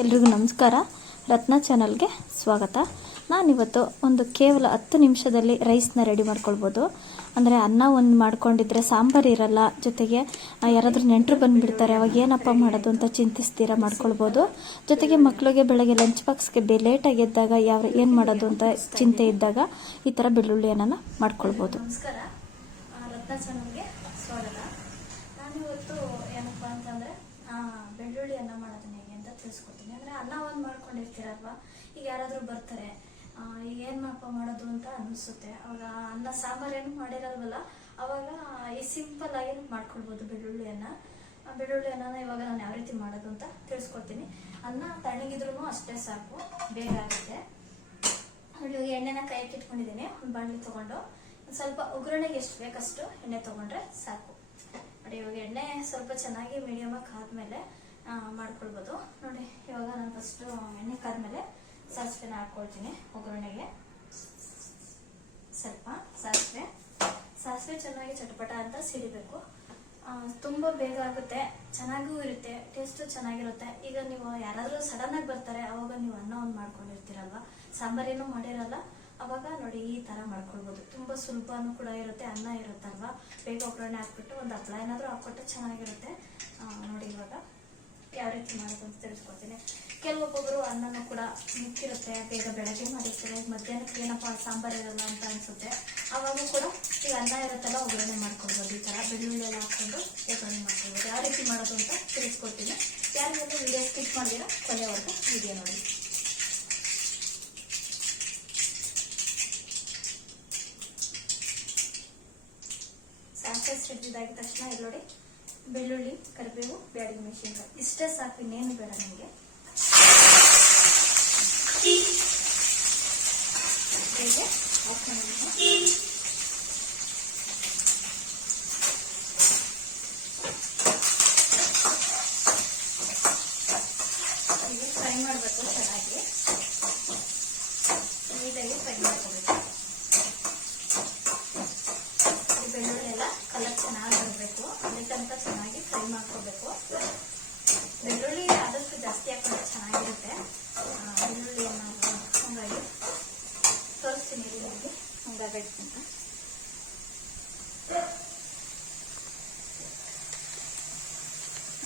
ಎಲ್ರಿಗೂ ನಮಸ್ಕಾರ. ರತ್ನ ಚಾನಲ್ಗೆ ಸ್ವಾಗತ. ನಾನಿವತ್ತು ಒಂದು ಕೇವಲ ಹತ್ತು ನಿಮಿಷದಲ್ಲಿ ರೈಸ್ನ ರೆಡಿ ಮಾಡ್ಕೊಳ್ಬೋದು. ಅಂದರೆ ಅನ್ನ ಒಂದು ಮಾಡ್ಕೊಂಡಿದ್ರೆ ಸಾಂಬಾರು ಇರಲ್ಲ, ಜೊತೆಗೆ ಯಾರಾದರೂ ನೆಂಟರು ಬಂದುಬಿಡ್ತಾರೆ, ಅವಾಗ ಏನಪ್ಪ ಮಾಡೋದು ಅಂತ ಚಿಂತಿಸ್ತೀರ ಮಾಡ್ಕೊಳ್ಬೋದು. ಜೊತೆಗೆ ಮಕ್ಕಳಿಗೆ ಬೆಳಗ್ಗೆ ಲಂಚ್ ಬಾಕ್ಸ್ಗೆ ಬೇ ಲೇಟಾಗಿ ಎದ್ದಾಗ ಯಾವ, ಏನು ಮಾಡೋದು ಅಂತ ಚಿಂತೆ ಇದ್ದಾಗ ಈ ಥರ ಬೆಳ್ಳುಳ್ಳಿ ಅನ್ನನ ಮಾಡ್ಕೊಳ್ಬೋದು. ನಮಸ್ಕಾರ. ರತ್ನ ಚಾನಲ್ಗೆ ಸ್ವಾಗತ ನಾನಿವತ್ತು ಏನಪ್ಪ ಅಂತಂದರೆ ಬೆಳ್ಳುಳ್ಳಿ ಅನ್ನ ಮಾಡೋದನ್ನ ಹೇಗೆ ಅಂತ ತಿಳಿಸ್ಕೊಡ್ತೀನಿ. ಅಂದರೆ ಅನ್ನ ಒಂದು ಮಾಡ್ಕೊಂಡಿರ್ತೀರಲ್ವಾ? ಈಗ ಯಾರಾದರೂ ಬರ್ತಾರೆ ಈಗ ಏನು ಮಾಡಪ್ಪ ಮಾಡೋದು ಅಂತ ಅನಿಸುತ್ತೆ. ಅವಾಗ ಅನ್ನ ಸಾಂಬಾರು ಸಾಂಬಾರೇನು ಮಾಡಿರಲ್ವಲ್ಲ ಅವಾಗ ಈ ಸಿಂಪಲ್ ಆಗಿ ಮಾಡ್ಕೊಳ್ಬೋದು ಬೆಳ್ಳುಳ್ಳಿಯನ್ನ ಬೆಳ್ಳುಳ್ಳಿ ಅನ್ನನ ಇವಾಗ ನಾನು ಯಾವ ರೀತಿ ಮಾಡೋದು ಅಂತ ತಿಳಿಸ್ಕೊಡ್ತೀನಿ. ಅನ್ನ ತಣ್ಣಗಿದ್ರೂ ಅಷ್ಟೇ ಸಾಕು ಬೇಗ ಆಗುತ್ತೆ. ಇವಾಗ ಎಣ್ಣೆನ ಕೈಗೆ ಇಟ್ಕೊಂಡಿದ್ದೀನಿ ಒಂದು ಬಾಣಲಿ ತಗೊಂಡು. ಸ್ವಲ್ಪ ಒಗ್ಗರಣೆಗೆ ಎಷ್ಟು ಬೇಕಷ್ಟು ಎಣ್ಣೆ ತಗೊಂಡ್ರೆ ಸಾಕು. ನೋಡಿ ಇವಾಗ ಎಣ್ಣೆ ಸ್ವಲ್ಪ ಚೆನ್ನಾಗಿ ಮೀಡಿಯಮ್ ಆಗಿ ಕಾದ್ಮೇಲೆ ಆ, ಮಾಡ್ಕೊಳ್ಬೋದು. ನೋಡಿ, ಇವಾಗ ನಾನು ಫಸ್ಟ್ ಎಣ್ಣೆ ಕಾದ್ಮೇಲೆ ಸಾಸಿವೆನ ಹಾಕ್ಕೊಳ್ತೀನಿ ಒಗ್ಗರಣೆಗೆ. ಸ್ವಲ್ಪ ಸಾಸಿವೆ. ಸಾಸಿವೆ ಚೆನ್ನಾಗಿ ಚಟಪಟ ಅಂತ ಸಿಡಿಬೇಕು. ತುಂಬ ಬೇಗ ಆಗುತ್ತೆ. ಚೆನ್ನಾಗೂ ಇರುತ್ತೆ. ಟೇಸ್ಟು ಚೆನ್ನಾಗಿರುತ್ತೆ. ಈಗ ನೀವು ಯಾರಾದರೂ ಸಡನ್ ಆಗಿ ಬರ್ತಾರೆ, ಅವಾಗ ನೀವು ಅನ್ನ ಒಂದು ಮಾಡ್ಕೊಂಡಿರ್ತೀರಲ್ವ? ಸಾಂಬಾರೇನು ಮಾಡಿರಲ್ಲ. ಅವಾಗ ನೋಡಿ ಈ ಥರ ಮಾಡ್ಕೊಳ್ಬೋದು. ತುಂಬ ಸುಲಭನೂ ಕೂಡ ಇರುತ್ತೆ, ಅನ್ನ ಇರುತ್ತಲ್ವ? ಬೇಗ ಒಗ್ಗರಣೆ ಹಾಕ್ಬಿಟ್ಟು ಒಂದು ಹಪ್ಪಳ ಏನಾದರೂ ಹಾಕ್ಕೊಟ್ಟು ಚೆನ್ನಾಗಿರುತ್ತೆ. ನೋಡಿ ಇವಾಗ. ಯಾವ ರೀತಿ ಮಾಡೋದು ಅಂತ ತಿಳಿಸ್ಕೊಡ್ತೀನಿ. ಕೆಲವೊಬ್ಬೊಬ್ಬರು ಅನ್ನನೂ ಕೂಡ ಮಿಕ್ಕಿರುತ್ತೆ ಬೇಗ ಬೆಳಗ್ಗೆ ಮಾಡಿರ್ತಾರೆ, ಮಧ್ಯಾಹ್ನಕ್ಕೆ ಏನಪ್ಪ ಸಾಂಬಾರ್ ಇರಲ್ಲ ಅಂತ ಅನ್ಸುತ್ತೆ. ಅವಾಗ ಕೂಡ ಈಗ ಅನ್ನ ಇರುತ್ತಲ್ಲ ಒಗ್ಗರಣೆ ಮಾಡ್ಕೊಳ್ಬೋದು ಈ ಥರ. ಬೆಳ್ಳುಳ್ಳಿ ಎಲ್ಲ ಹಾಕ್ಕೊಂಡು ಒಗ್ಗರಣೆ ಮಾಡ್ಕೊಳ್ಬೋದು. ಯಾವ ರೀತಿ ಮಾಡೋದು ಅಂತ ತಿಳಿಸ್ಕೊಡ್ತೀನಿ. ಯಾರಿಗೆಲ್ಲ ವಿಡಿಯೋ ಸ್ಕಿಪ್ ಮಾಡಿದ್ರೆ, ಕೊನೆವರೆಗೂ ವಿಡಿಯೋ ನೋಡಿ. ಸಾಸಿವೆ ಸಿಡಿದಾಗಿದ ತಕ್ಷಣ ಇಲ್ಲಿ ನೋಡಿ. ಬೆಳ್ಳುಳ್ಳಿ ಕರಿಬೇವು ಬ್ಯಾಡಿಗೆ ಮೆಣಸಿನ್ಕಾಯಿ. ಇಷ್ಟೇ ಸಾಕು ಇನ್ನೇನು ಬೇಡ ನಿಮಗೆ. ಹೀಗೆ ಹಾಕ್ಕೊಂಡಿದ್ದೀನಿ. ಹೀಗೆ ಫ್ರೈ ಮಾಡಬೇಕು ಚೆನ್ನಾಗಿ ನೀಟಾಗಿ ಫ್ರೈ ಮಾಡ್ಕೋಬೇಕು ಈ ಬೆಳ್ಳುಳ್ಳಿ ಎಲ್ಲ ಕಲರ್ ಚೆನ್ನಾಗಿ ಬರಬೇಕು ಅಲ್ಲಿ ತನಕ ಚೆನ್ನಾಗಿ ಫ್ರೈ ಮಾಡ್ಕೋಬೇಕು ಬೆಳ್ಳುಳ್ಳಿ ಆದಷ್ಟು ಜಾಸ್ತಿ ಹಾಕೊಂಡ್ರೆ ಚೆನ್ನಾಗಿರುತ್ತೆ ಆ, ಬೆಳ್ಳುಳ್ಳಿಯನ್ನು ಹಂಗಾಗಿ ತೋರಿಸ್ತೀನಿ ಇಲ್ಲಿ ನಿಮಗೆ ಹಂಗಾಗೈತೆ ಅಂತ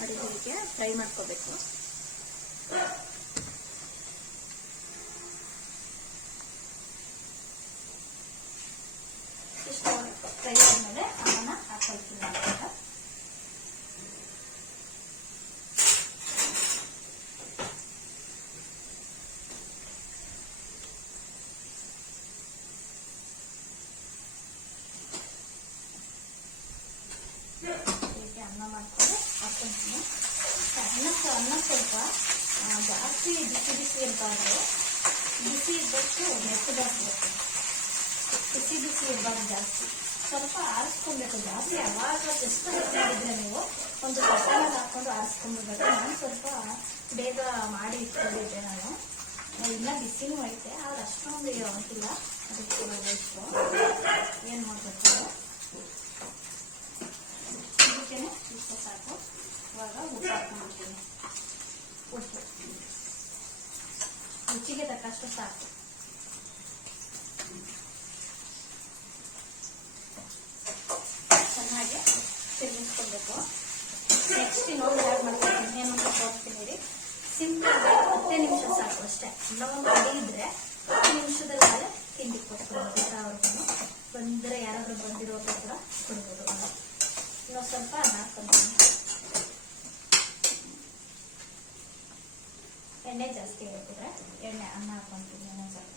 ಹೀಗೆ ಫ್ರೈ ಮಾಡ್ಕೋಬೇಕು ಇಷ್ಟು ಫ್ರೈ ಆದಮೇಲೆ ಅನ್ನನ ಹಾಕೊಳ್ತೀನಿ ಇವಾಗ. ಹೀಗೆ ಅನ್ನ ಮಾಡ್ತಾರೆ. ಹಾಕ್ಕೊಂತೀನಿ ಅನ್ನ. ಅನ್ನ ಸ್ವಲ್ಪ ಜಾಸ್ತಿ ಬಿಸಿ ಬಿಸಿ ಇರಬಾರ್ದು. ಬಿಸಿ ಇದ್ದಷ್ಟು ಮೆತ್ತಗಾಗ್ಬೇಕು ಬಿಸಿ ಬಿಸಿ ಇರಬಾರ್ದು ಜಾಸ್ತಿ. ಸ್ವಲ್ಪ ಆರಿಸ್ಕೊಬೇಕು. ಜಾಸ್ತಿ ಯಾವಾಗ ಎಷ್ಟು ಮಾಡಿದ್ರೆ ನೀವು ಒಂದು ತಟ್ಟೆನಲ್ಲಿ ಹಾಕೊಂಡು ಆರಿಸ್ಕೊಂಡ್ಬಿಡ್ಬೇಕು ನಾನು ಸ್ವಲ್ಪ ಬೇಗ ಮಾಡಿ ಇಟ್ಕೊಂಡಿದ್ದೆ ನಾನು. ಇನ್ನ ಬಿಸಿನೂ ಐತೆ. ಆದ್ರೆ ಅಷ್ಟೊಂದು ಅಂತಿಲ್ಲ ಅದಕ್ಕೆ ಇವಾಗ ಎಷ್ಟು ಏನು ಮಾಡಬೇಕು ಇದಕ್ಕೇನೆ ಇಷ್ಟು ಸಾಕು ಇವಾಗ ಉಪ್ಪು ಹಾಕೊಂಡ್ಬಿಡ್ತೀನಿ ಉಪ್ಪು ರುಚಿಗೆ ತಕ್ಕಷ್ಟು ಸಾಕು ಚೆನ್ನಾಗಿ ತಿರುಗಿಸ್ಕೊಳ್ಬೇಕು ನೆಕ್ಸ್ಟ್ ಇನ್ನೊಂದು ಆ್ಯಡ್ ಮಾಡ್ಕೊಳ್ತೀನಿ ಏನು ಅಂತ ಸಿಂಪಲ್ ಹತ್ತೇ ನಿಮಿಷ ಸಾಕು ಅಷ್ಟೇ. ಇನ್ನೊಂದು ಅಡಿ ಇದ್ರೆ ಹತ್ತು ನಿಮಿಷದಲ್ಲಾದ್ರೆ ತಿಂಡಿ ಕೊಟ್ಕೊಳ್ಬೋದು ಅವ್ರಿಗೂ ಬಂದರೆ ಯಾರಾದರೂ ಬಂದಿರೋರು ಕೂಡ ಕೊಡ್ಬೋದು ಇನ್ನೊಂದು ಸ್ವಲ್ಪ ಅನ್ನ ಹಾಕ್ಕೊಂತೀನಿ ಎಣ್ಣೆ ಜಾಸ್ತಿ ಹಾಕಿದ್ರೆ ಎಣ್ಣೆ ಅನ್ನ ಹಾಕೊಂತೀನಿ ಇನ್ನೊಂದು ಸ್ವಲ್ಪ.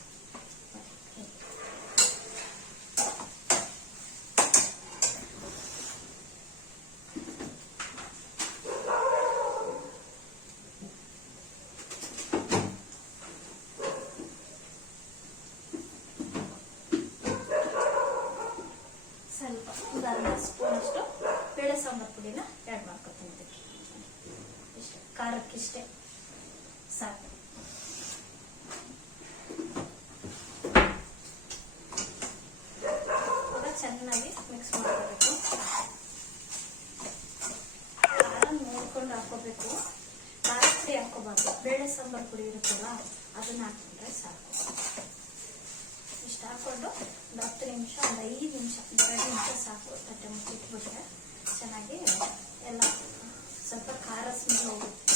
ಸ್ವಲ್ಪ ಒಂದು ಅರ್ಧ ಸ್ಪೂನ್ ಅಷ್ಟು ಬೇಳೆ ಸಾಂಬಾರ್ ಪುಡಿನ ಆ್ಯಡ್ ಮಾಡ್ಕೊತೀನಿ ಇಷ್ಟೇ ಖಾರಕ್ಕಿಷ್ಟೇ ಸಾಕು ಇವಾಗ ಚೆನ್ನಾಗಿ ಮಿಕ್ಸ್ ಮಾಡ್ಕೋಬೇಕು ಖಾರ ನೋಡ್ಕೊಂಡು ಹಾಕೋಬೇಕು ಖಾರ ಪುಡಿ ಹಾಕೋಬಾರ್ದು ಬೇಳೆ ಸಾಂಬಾರು ಪುಡಿ ಇರುತ್ತಲ್ಲ, ಅದನ್ನ ಹಾಕ್ಬಿಟ್ರೆ ಸಾಕು. ಇಷ್ಟು ಹಾಕೊಂಡು ಒಂದು ಹತ್ತು ನಿಮಿಷ, ಒಂದು ಐದು ನಿಮಿಷ ಎರಡು ನಿಮಿಷ ಸಾಕು. ತಟ್ಟೆ ಮುಚ್ಚಿಟ್ಬಿಟ್ರೆ ಚೆನ್ನಾಗಿ ಎಲ್ಲ ಸ್ವಲ್ಪ ಖಾರ ಸ್ಮೆಲ್ ಹೋಗುತ್ತೆ.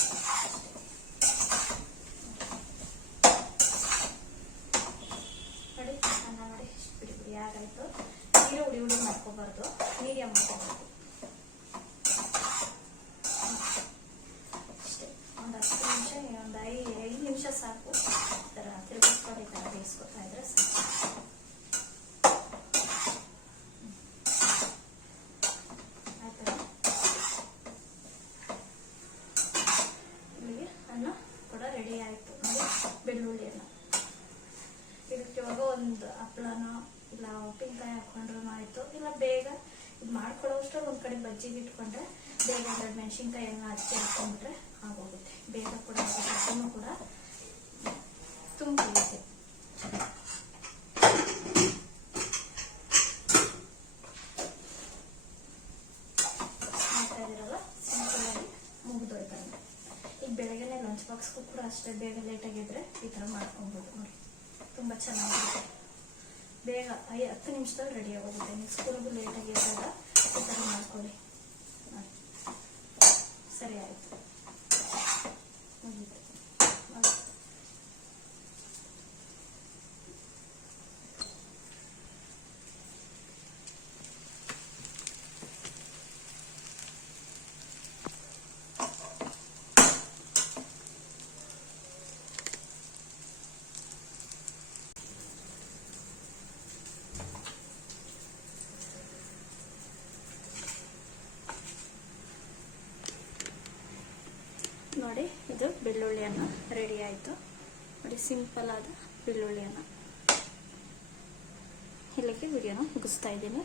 ನೋಡಿ, ಚೆನ್ನಾಗಿ ಬಿಡಿ ಬಿಡಿ, ಆಗಾಯ್ತು. ನೀರು ಉಡಿ ಉಡಿ ಮಾಡ್ಕೋಬಾರ್ದು. ಮೀಡಿಯಮ್ ಮಾಡ್ಕೋಬೇಕು ಅಷ್ಟೇ ಒಂದು ಹತ್ತು ನಿಮಿಷ ಒಂದು ಐದು ಐದು ನಿಮಿಷ ಸಾಕು ಈ ಥರ ತಿರುಗಿಸ್ಕೊಂಡು ಈ ಥರ ಬೇಯಿಸ್ಕೊತಾ ಇದ್ರೆ ಸಾಕು ಆಯ್ತಾ ಇಲ್ಲಿಗೆ ಅನ್ನ ಕೂಡ ರೆಡಿ ಆಯಿತು ನೋಡಿ ಬೆಳ್ಳುಳ್ಳಿ ಅನ್ನ ಇದಕ್ಕೆ ಇವಾಗ ಒಂದು ಹಪ್ಳನೋ ಇಲ್ಲ ಉಪ್ಪಿನಕಾಯಿ ಹಾಕೊಂಡ್ರೂ ಆಯಿತು, ಇಲ್ಲ ಬೇಗ ಇದು ಮಾಡ್ಕೊಳ್ಳೋ ಅಷ್ಟ್ರಲ್ಲಿ ಒಂದು ಕಡೆ ಬಜ್ಜಿಗೆ ಇಟ್ಕೊಂಡ್ರೆ ಬೇಗ ಎರಡು ಮೆಣಸಿನ್ಕಾಯಿ ಎಲ್ಲ ಹಚ್ಚಿ ಹಾಕೊಂಡ್ಬಿಟ್ರೆ ಆಗೋಗುತ್ತೆ. ಬೇಗ ಕೂಡ ಕೂಡ ಇದ್ದೀರಲ್ಲ ಸಿಂಪಲಾಗಿ ಈಗ ಬೆಳಗ್ಗೆನೆ ಲಂಚ್ ಬಾಕ್ಸ್ಗೂ ಕೂಡ ಅಷ್ಟೇ, ಬೇಗ ಲೇಟಾಗಿದ್ರೆ ಈ ಥರ ಮಾಡ್ಕೊಬೋದು ನೋಡಿ. ತುಂಬ ಚೆನ್ನಾಗಿರುತ್ತೆ. ಬೇಗ ಐ ಹತ್ತು ನಿಮಿಷದಲ್ಲಿ ರೆಡಿ ಆಗೋಗುತ್ತೆ. ನೆಕ್ಸ್ಟ್ ಸ್ಕೂಲ್ಗೂ ಲೇಟಾಗಿ ಇದ್ದಾಗ ಈ ಥರ ಮಾಡ್ಕೊಳ್ಳಿ. ಸರಿ ಆಯಿತು ಮುಗೀತು ನೋಡಿ. ನೋಡಿ ಇದು ಬೆಳ್ಳುಳ್ಳಿ ಅನ್ನ ರೆಡಿ ಆಯಿತು. ನೋಡಿ ಸಿಂಪಲ್ ಆದ ಬೆಳ್ಳುಳ್ಳಿ ಅನ್ನ ಇಲ್ಲಿಗೆ ವಿಡಿಯೋನ ಮುಗಿಸ್ತಾ ಇದ್ದೀನಿ.